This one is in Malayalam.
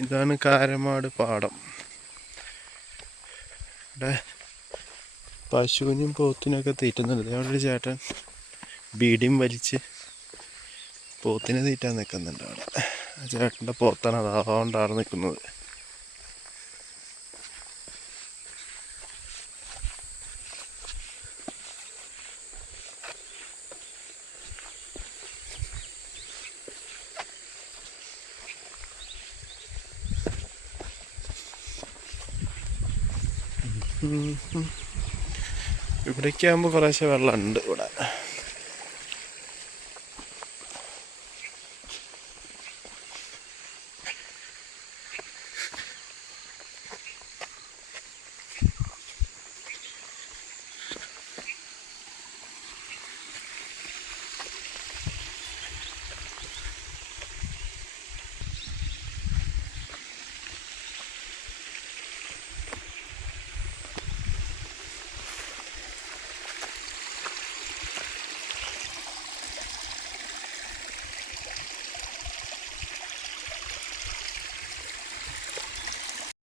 ഇതാണ് കാരമാട് പാടം. ഇവിടെ പശുവിനും പോത്തിനൊക്കെ തീറ്റുന്നുണ്ട്. അവിടെ ഒരു ചേട്ടൻ ബീഡിയും വലിച്ച് പോത്തിനെ തീറ്റാൻ നിൽക്കുന്നുണ്ട് അവിടെ. ആ ചേട്ടന്റെ പോത്താണ് അത് നിൽക്കുന്നത്. ഇവിടേക്ക് ആകുമ്പോൾ കുറേശ്ശെ വെള്ളമുണ്ട് ഇവിടെ.